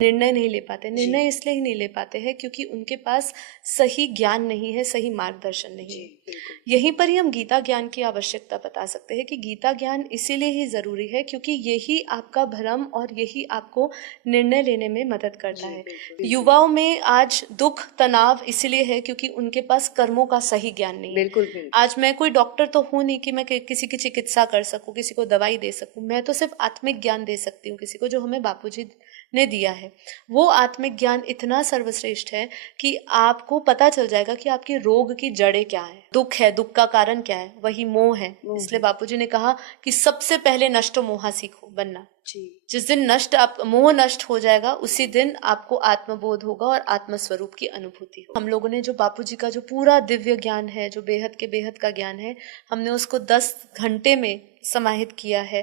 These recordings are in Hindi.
निर्णय नहीं ले पाते। निर्णय इसलिए ही नहीं ले पाते हैं क्योंकि उनके पास सही ज्ञान नहीं है, सही मार्गदर्शन नहीं है। यहीं पर ही हम गीता ज्ञान की आवश्यकता बता सकते हैं कि गीता ज्ञान इसीलिए ही जरूरी है क्योंकि यही आपका भ्रम और यही आपको निर्णय लेने में मदद करता है। युवाओं में आज दुख तनाव इसीलिए है क्योंकि उनके पास कर्मों का सही ज्ञान नहीं है। बिल्कुल। आज मैं कोई डॉक्टर तो हूं नहीं कि मैं किसी की चिकित्सा कर सकूं, किसी को दवाई दे सकूं। मैं तो सिर्फ आत्मिक ज्ञान दे सकती हूँ किसी को, जो हमें बापूजी ने दिया है। वो आत्मिक ज्ञान इतना सर्वश्रेष्ठ है कि आपको पता चल जाएगा कि आपके रोग की जड़ें क्या है, दुख है, दुख का कारण क्या है, वही मोह है। इसलिए बापूजी ने कहा कि सबसे पहले नष्ट मोहा सीखो बनना। जिस दिन मोह नष्ट हो जाएगा उसी दिन आपको आत्मबोध होगा और आत्मस्वरूप की अनुभूति होगी। हम लोगों ने जो बापूजी का जो पूरा दिव्य ज्ञान है, जो बेहद के बेहद का ज्ञान है, हमने उसको 10 घंटे में समाहित किया है।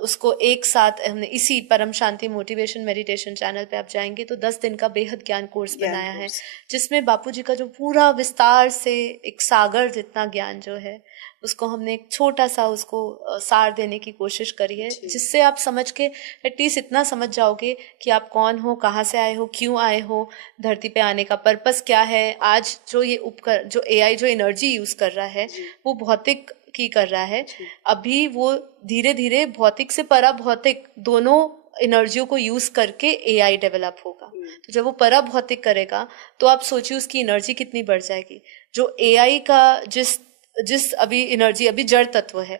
उसको एक साथ हमने इसी परम शांति मोटिवेशन मेडिटेशन चैनल पे आप जाएंगे तो 10 दिन का बेहद ज्ञान कोर्स बनाया है, जिसमें बापूजी का जो पूरा विस्तार से एक सागर जितना ज्ञान जो है उसको हमने एक छोटा सा उसको सार देने की कोशिश करी है, जिससे आप समझ के एटलीस्ट इतना समझ जाओगे कि आप कौन हो, कहाँ से आए हो, क्यों आए हो, धरती पे आने का पर्पस क्या है। आज जो ये उपकरण, जो एआई जो एनर्जी यूज कर रहा है वो भौतिक की कर रहा है। अभी वो धीरे धीरे भौतिक से परा भौतिक दोनों एनर्जियों को यूज करके एआई डेवलप होगा। तो जब वो परा भौतिक करेगा तो आप सोचिए उसकी एनर्जी कितनी बढ़ जाएगी। जो एआई का जिस अभी एनर्जी अभी जड़ तत्व है,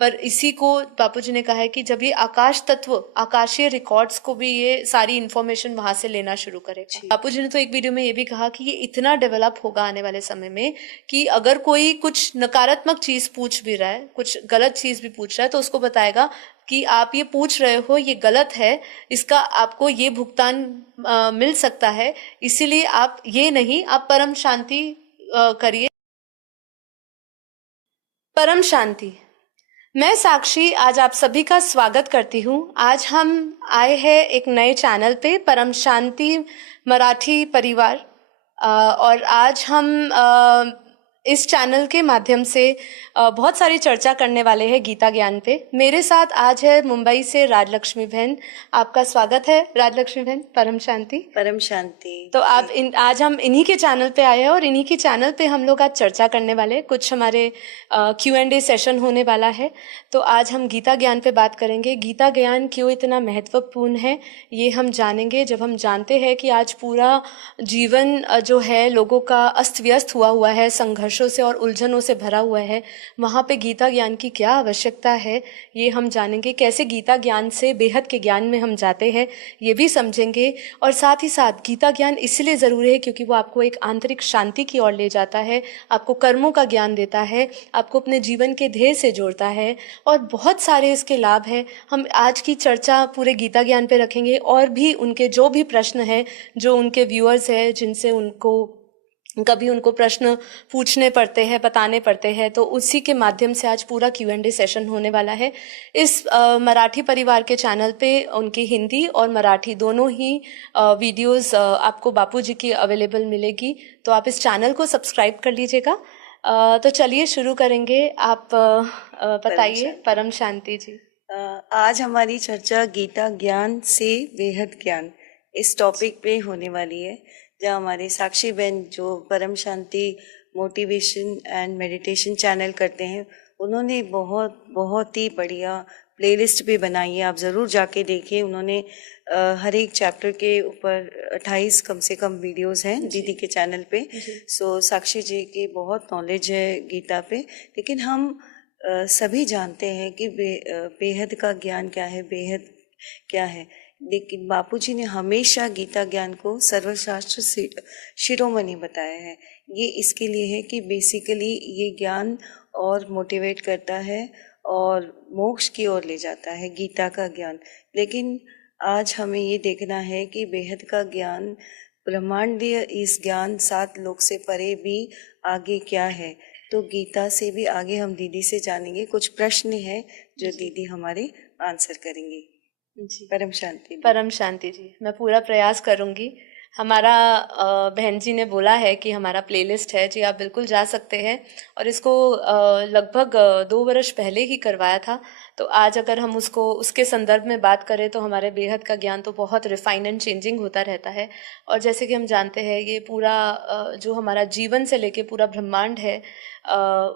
पर इसी को बापूजी ने कहा है कि जब ये आकाश तत्व, आकाशीय रिकॉर्ड्स को भी ये सारी इंफॉर्मेशन वहां से लेना शुरू करेगा। बापूजी ने तो एक वीडियो में ये भी कहा कि ये इतना डेवलप होगा आने वाले समय में कि अगर कोई कुछ नकारात्मक चीज पूछ भी रहा है, कुछ गलत चीज भी पूछ रहा है, तो उसको बताएगा कि आप ये पूछ रहे हो, ये गलत है, इसका आपको ये भुगतान मिल सकता है, इसीलिए आप ये नहीं, आप परम शांति करिए। परम शांति। मैं साक्षी आज आप सभी का स्वागत करती हूँ। आज हम आए हैं एक नए चैनल पे, परम शांति मराठी परिवार, और आज हम इस चैनल के माध्यम से बहुत सारी चर्चा करने वाले हैं गीता ज्ञान पे। मेरे साथ आज है मुंबई से राजलक्ष्मी बहन। आपका स्वागत है राजलक्ष्मी बहन। परम शांति। परम शांति। तो आज हम इन्हीं के चैनल पे आए हैं और इन्हीं के चैनल पे हम लोग आज चर्चा करने वाले हैं। कुछ हमारे Q&A सेशन होने वाला है। तो आज हम गीता ज्ञान पे बात करेंगे। गीता ज्ञान क्यों इतना महत्वपूर्ण है ये हम जानेंगे जब हम जानते हैं कि आज पूरा जीवन जो है लोगों का अस्त व्यस्त हुआ है, संघर्षों से और उलझनों से भरा हुआ है। वहाँ पे गीता ज्ञान की क्या आवश्यकता है ये हम जानेंगे। कैसे गीता ज्ञान से बेहद के ज्ञान में हम जाते हैं ये भी समझेंगे। और साथ ही साथ गीता ज्ञान इसलिए ज़रूरी है क्योंकि वो आपको एक आंतरिक शांति की ओर ले जाता है, आपको कर्मों का ज्ञान देता है, आपको अपने जीवन के ध्येय से जोड़ता है और बहुत सारे इसके लाभ हैं। हम आज की चर्चा पूरे गीता ज्ञान पे रखेंगे और भी उनके जो भी प्रश्न हैं, जो उनके व्यूअर्स हैं, जिनसे कभी उनको प्रश्न पूछने पड़ते हैं, बताने पड़ते हैं, तो उसी के माध्यम से आज पूरा Q&A सेशन होने वाला है। इस मराठी परिवार के चैनल पे उनकी हिंदी और मराठी दोनों ही वीडियोस आपको बापूजी की अवेलेबल मिलेगी, तो आप इस चैनल को सब्सक्राइब कर लीजिएगा। तो चलिए शुरू करेंगे। आप बताइए परम शांति जी। आज हमारी चर्चा गीता ज्ञान से बेहद ज्ञान इस टॉपिक पे होने वाली है, जहाँ हमारे साक्षी बहन जो परम शांति मोटिवेशन एंड मेडिटेशन चैनल करते हैं, उन्होंने बहुत ही बढ़िया प्लेलिस्ट भी बनाई है। आप ज़रूर जाके देखिए। उन्होंने हर एक चैप्टर के ऊपर 28 कम से कम वीडियोस हैं दीदी के चैनल पे। सो साक्षी जी की बहुत नॉलेज है गीता पे, लेकिन हम सभी जानते हैं कि बेहद का ज्ञान क्या है, बेहद क्या है। लेकिन बापूजी ने हमेशा गीता ज्ञान को सर्वशास्त्र शिरोमणि बताया है। ये इसके लिए है कि बेसिकली ये ज्ञान और मोटिवेट करता है और मोक्ष की ओर ले जाता है, गीता का ज्ञान। लेकिन आज हमें ये देखना है कि बेहद का ज्ञान, ब्रह्मांडीय इस ज्ञान 7 लोक से परे भी आगे क्या है, तो गीता से भी आगे हम दीदी से जानेंगे। कुछ प्रश्न हैं जो दीदी हमारे आंसर करेंगी जी। परम शांति। परम शांति जी, मैं पूरा प्रयास करूंगी। हमारा बहन जी ने बोला है कि हमारा प्लेलिस्ट है जी, आप बिल्कुल जा सकते हैं। और इसको लगभग 2 वर्ष पहले ही करवाया था, तो आज अगर हम उसको उसके संदर्भ में बात करें तो हमारे बेहद का ज्ञान तो बहुत रिफाइन एंड चेंजिंग होता रहता है। और जैसे कि हम जानते हैं ये पूरा जो हमारा जीवन से लेके पूरा ब्रह्मांड है,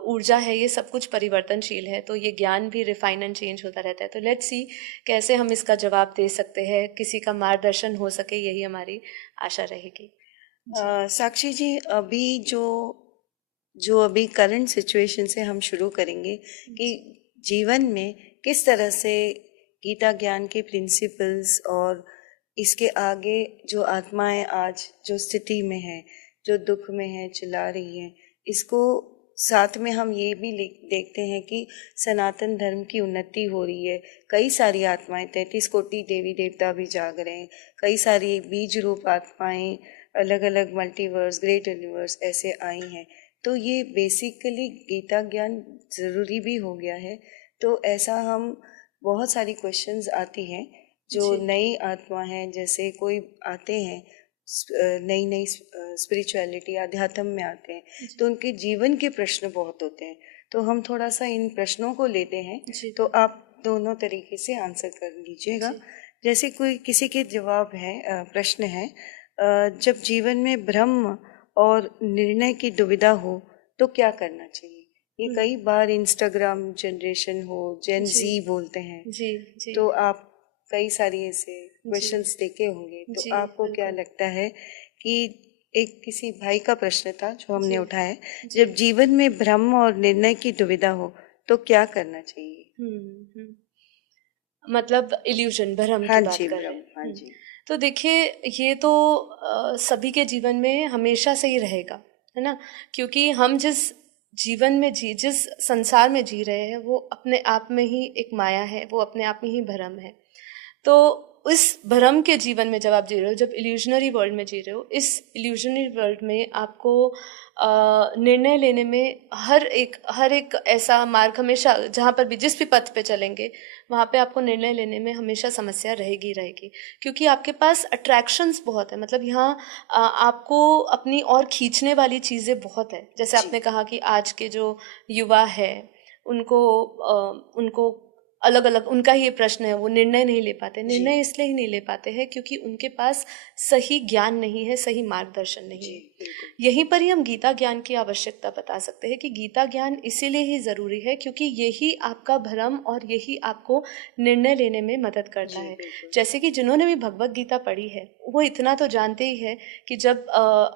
ऊर्जा है, ये सब कुछ परिवर्तनशील है, तो ये ज्ञान भी रिफाइन एंड चेंज होता रहता है। तो लेट्स सी कैसे हम इसका जवाब दे सकते हैं, किसी का मार्गदर्शन हो सके, यही हमारी आशा रहेगी। साक्षी जी, अभी जो अभी करंट सिचुएशन से हम शुरू करेंगे कि जीवन में किस तरह से गीता ज्ञान के प्रिंसिपल्स और इसके आगे जो आत्माएं आज जो स्थिति में है, जो दुख में है, चिल्ला रही हैं, इसको साथ में हम ये भी देखते हैं कि सनातन धर्म की उन्नति हो रही है। कई सारी आत्माएं, 33 कोटि देवी देवता भी जाग रहे हैं, कई सारी बीज रूप आत्माएं अलग अलग मल्टीवर्स, ग्रेट यूनिवर्स ऐसे आई हैं। तो ये बेसिकली गीता ज्ञान ज़रूरी भी हो गया है। तो ऐसा हम बहुत सारी क्वेश्चंस आती हैं जो नई आत्मा हैं, जैसे कोई आते हैं नई नई स्पिरिचुअलिटी अध्यात्म में आते हैं, तो उनके जीवन के प्रश्न बहुत होते हैं। तो हम थोड़ा सा इन प्रश्नों को लेते हैं, तो आप दोनों तरीके से आंसर कर लीजिएगा। जैसे कोई किसी के जवाब है, प्रश्न है, जब जीवन में भ्रम और निर्णय की दुविधा हो तो क्या करना चाहिए? ये कई बार इंस्टाग्राम जनरेशन हो, जेन जी बोलते हैं, जी। तो आप कई सारी ऐसे क्वेश्चंस देखे होंगे, तो आपको क्या लगता है कि एक किसी भाई का प्रश्न था जो हमने उठाया है, जब जीवन में भ्रम और निर्णय की दुविधा हो तो क्या करना चाहिए? मतलब इल्यूजन, भ्रम की बात कर रहे हैं। हाँ जी। तो देखिए, ये तो सभी के जीवन में हमेशा से ही रहेगा, है ना, क्योंकि हम जिस जीवन में जिस संसार में जी रहे हैं वो अपने आप में ही एक माया है, वो अपने आप में ही भ्रम है। तो इस भ्रम के जीवन में जब आप जी रहे हो, जब इल्यूजनरी वर्ल्ड में जी रहे हो, इस इल्यूजनरी वर्ल्ड में आपको निर्णय लेने में हर एक ऐसा मार्ग हमेशा, जहाँ पर भी जिस भी पथ पे चलेंगे वहाँ पे आपको निर्णय लेने में हमेशा समस्या रहेगी, क्योंकि आपके पास अट्रैक्शंस बहुत है। मतलब यहाँ आपको अपनी और खींचने वाली चीज़ें बहुत है। जैसे आपने कहा कि आज के जो युवा है उनको अलग अलग उनका ही ये प्रश्न है, वो निर्णय नहीं ले पाते। निर्णय इसलिए ही नहीं ले पाते हैं क्योंकि उनके पास सही ज्ञान नहीं है, सही मार्गदर्शन नहीं है। यहीं पर ही हम गीता ज्ञान की आवश्यकता बता सकते हैं कि गीता ज्ञान इसीलिए ही ज़रूरी है क्योंकि यही आपका भ्रम और यही आपको निर्णय लेने में मदद करता है। जैसे कि जिन्होंने भी भगवत गीता पढ़ी है वो इतना तो जानते ही है कि जब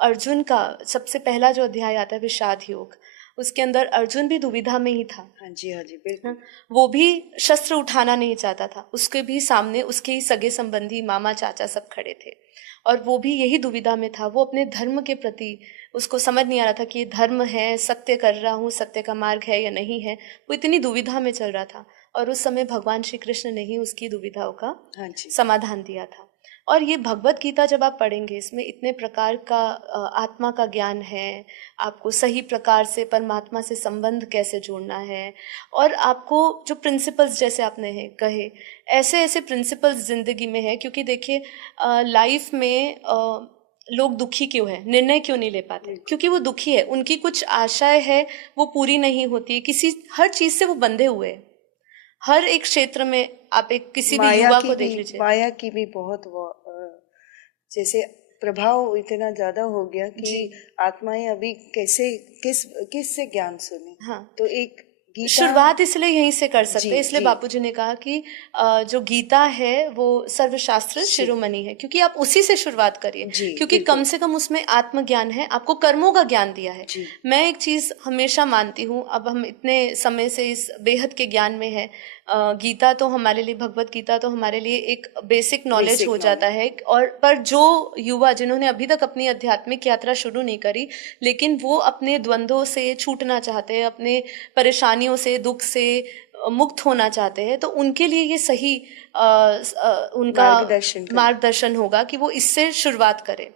अर्जुन का सबसे पहला जो अध्याय आता है विषाद योग, उसके अंदर अर्जुन भी दुविधा में ही था। हाँ जी बिल्कुल। वो भी शस्त्र उठाना नहीं चाहता था, उसके भी सामने उसके ही सगे संबंधी मामा चाचा सब खड़े थे और वो भी यही दुविधा में था। वो अपने धर्म के प्रति उसको समझ नहीं आ रहा था कि ये धर्म है, सत्य कर रहा हूँ, सत्य का मार्ग है या नहीं है। वो इतनी दुविधा में चल रहा था और उस समय भगवान श्री कृष्ण ने ही उसकी दुविधाओं का समाधान दिया था। और ये भगवत गीता जब आप पढ़ेंगे, इसमें इतने प्रकार का आत्मा का ज्ञान है, आपको सही प्रकार से परमात्मा से संबंध कैसे जोड़ना है, और आपको जो प्रिंसिपल्स जैसे आपने कहे, ऐसे ऐसे प्रिंसिपल्स जिंदगी में है। क्योंकि देखिए लाइफ में लोग दुखी क्यों है, निर्णय क्यों नहीं ले पाते? क्योंकि वो दुखी है, उनकी कुछ आशाएं है वो पूरी नहीं होती, हर चीज से वो बंधे हुए हैं। हर एक क्षेत्र में आप एक किसी भी युवा को देख लीजिए, माया की भी बहुत जैसे प्रभाव इतना ज्यादा हो गया कि आत्माएं अभी किस से ज्ञान सुने। हाँ, तो एक शुरुआत इसलिए यहीं से कर सकते हैं। इसलिए बापूजी ने कहा कि जो गीता है वो सर्वशास्त्र शिरोमणि है, क्योंकि आप उसी से शुरुआत करिए, क्योंकि कम से कम उसमें आत्मज्ञान है, आपको कर्मों का ज्ञान दिया है। मैं एक चीज हमेशा मानती हूँ, अब हम इतने समय से इस बेहद के ज्ञान में है, गीता तो हमारे लिए, भगवत गीता तो हमारे लिए एक बेसिक नॉलेज हो जाता है। और पर जो युवा जिन्होंने अभी तक अपनी आध्यात्मिक यात्रा शुरू नहीं करी, लेकिन वो अपने द्वंद्वों से छूटना चाहते हैं, अपने परेशानियों से, दुख से मुक्त होना चाहते हैं, तो उनके लिए ये सही उनका मार्गदर्शन होगा कि वो इससे शुरुआत करें,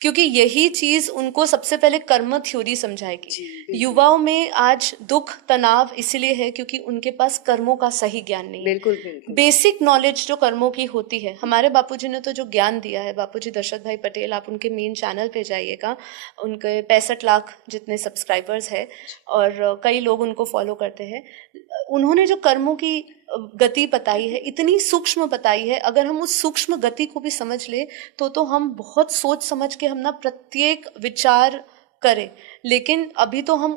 क्योंकि यही चीज उनको सबसे पहले कर्म थ्योरी समझाएगी। युवाओं में आज दुख तनाव इसलिए है क्योंकि उनके पास कर्मों का सही ज्ञान नहीं है। बिल्कुल। बेसिक नॉलेज जो कर्मों की होती है, हमारे बापूजी ने तो जो ज्ञान दिया है, बापूजी दशरथ भाई पटेल, आप उनके मेन चैनल पे जाइएगा, उनके 65 लाख जितने सब्सक्राइबर्स है और कई लोग उनको फॉलो करते हैं। उन्होंने जो कर्मों की गति बताई है, इतनी सूक्ष्म बताई है। अगर हम उस सूक्ष्म गति को भी समझ ले तो हम बहुत सोच समझ के हम ना प्रत्येक विचार करें। लेकिन अभी तो हम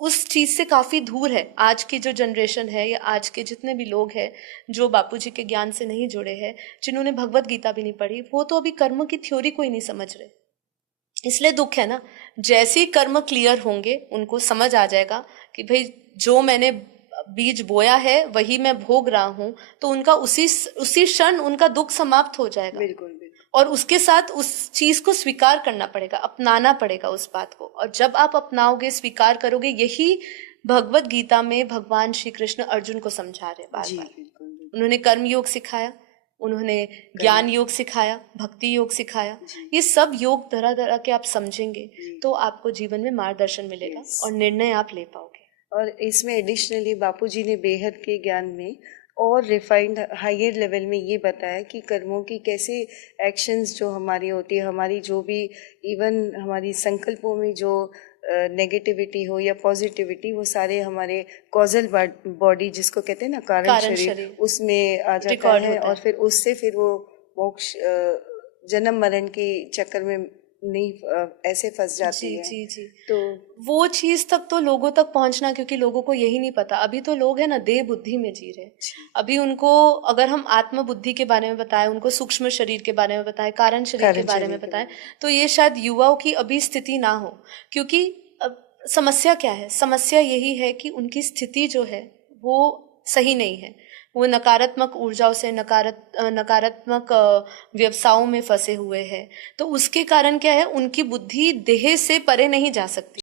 उस चीज से काफी दूर है। आज की जो जनरेशन है या आज के जितने भी लोग हैं जो बापूजी के ज्ञान से नहीं जुड़े हैं, जिन्होंने भगवत गीता भी नहीं पढ़ी, वो तो अभी कर्म की थ्योरी को ही नहीं समझ रहे। इसलिए दुख है ना। जैसे ही कर्म क्लियर होंगे उनको समझ आ जाएगा कि भाई जो मैंने बीज बोया है वही मैं भोग रहा हूं, तो उनका उसी क्षण उनका दुख समाप्त हो जाएगा। बिल्कुल बिल्कुल। और उसके साथ उस चीज को स्वीकार करना पड़ेगा, अपनाना पड़ेगा उस बात को। और जब आप अपनाओगे, स्वीकार करोगे, यही भगवत गीता में भगवान श्री कृष्ण अर्जुन को समझा रहे बार जी बार। बिल्कुल बिल्कुल। उन्होंने कर्म योग सिखाया, उन्होंने ज्ञान योग सिखाया, भक्ति योग सिखाया। जी। ये सब योग तरह तरह के आप समझेंगे जी। तो आपको जीवन में मार्गदर्शन मिलेगा Yes. और निर्णय आप ले पाओगे। और इसमें एडिशनली बापूजी ने बेहद के ज्ञान में और रिफाइंड हायर लेवल में ये बताया कि कर्मों की कैसे एक्शंस जो हमारी होती है, हमारी जो भी इवन हमारी संकल्पों में जो नेगेटिविटी हो या पॉजिटिविटी, वो सारे हमारे कॉजल बॉडी जिसको कहते हैं ना कारण शरीर, उसमें आ जाता रिकॉर्ड है। होता और है। फिर उससे फिर वो मोक्ष जन्म मरण के चक्कर में नहीं ऐसे फंस जाती जी है। जी जी। तो वो चीज तक तो लोगों तक पहुंचना, क्योंकि लोगों को यही नहीं पता। अभी तो लोग है ना देह बुद्धि में जी रहे। अभी उनको अगर हम आत्म बुद्धि के बारे में बताएं, उनको सूक्ष्म शरीर के बारे में बताएं, कारण शरीर के बारे में बताएं, तो ये शायद युवाओं की अभी स्थिति ना हो। क्योंकि समस्या क्या है? समस्या यही है कि उनकी स्थिति जो है वो सही नहीं है। वो नकारात्मक ऊर्जाओं से, नकारात्मक व्यवसायों में फंसे हुए हैं। तो उसके कारण क्या है, उनकी बुद्धि देह से परे नहीं जा सकती।